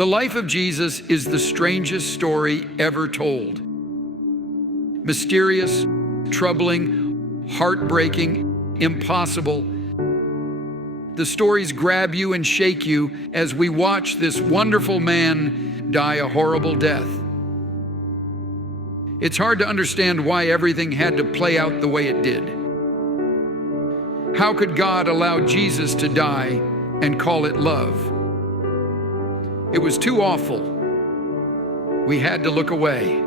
The life of Jesus is the strangest story ever told. Mysterious, troubling, heartbreaking, impossible. The stories grab you and shake you as we watch this wonderful man die a horrible death. It's hard to understand why everything had to play out the way it did. How could God allow Jesus to die and call it love? It was too awful. We had to look away.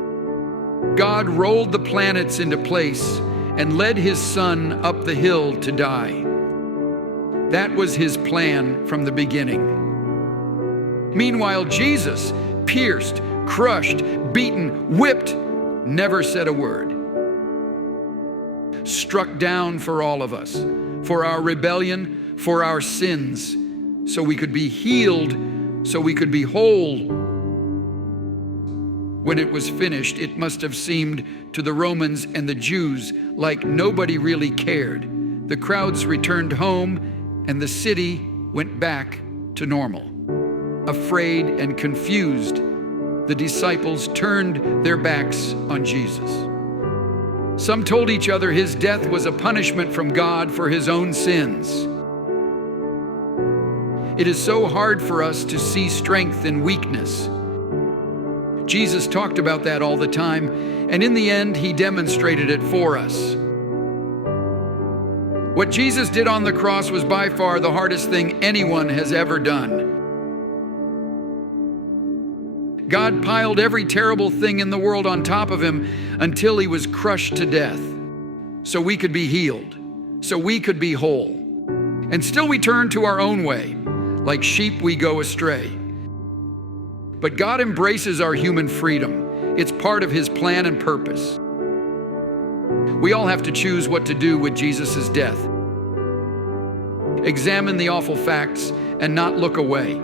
God rolled the planets into place and led his Son up the hill to die. That was his plan from the beginning. Meanwhile, Jesus, pierced, crushed, beaten, whipped, never said a word. Struck down for all of us, for our rebellion, for our sins, so we could be healed, so we could be whole. When it was finished, it must have seemed to the Romans and the Jews like nobody really cared. The crowds returned home, and the city went back to normal. Afraid and confused, the disciples turned their backs on Jesus. Some told each other his death was a punishment from God for his own sins. It is so hard for us to see strength in weakness. Jesus talked about that all the time, and in the end, he demonstrated it for us. What Jesus did on the cross was by far the hardest thing anyone has ever done. God piled every terrible thing in the world on top of him until he was crushed to death, so we could be healed, so we could be whole. And still we turn to our own way. Like sheep, we go astray. But God embraces our human freedom. It's part of his plan and purpose. We all have to choose what to do with Jesus' death. Examine the awful facts and not look away.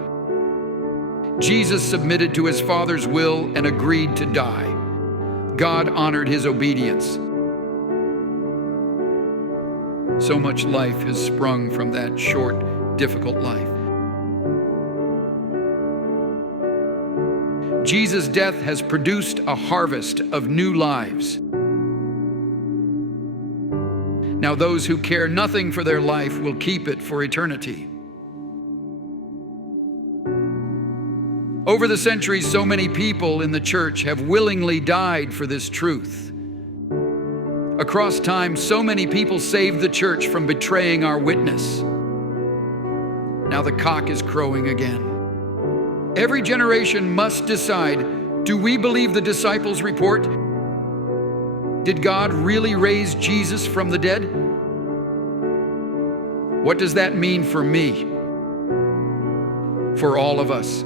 Jesus submitted to his Father's will and agreed to die. God honored his obedience. So much life has sprung from that short, difficult life. Jesus' death has produced a harvest of new lives. Now those who care nothing for their life will keep it for eternity. Over the centuries, so many people in the church have willingly died for this truth. Across time, so many people saved the church from betraying our witness. Now the cock is crowing again. Every generation must decide, do we believe the disciples' report? Did God really raise Jesus from the dead? What does that mean for me? For all of us?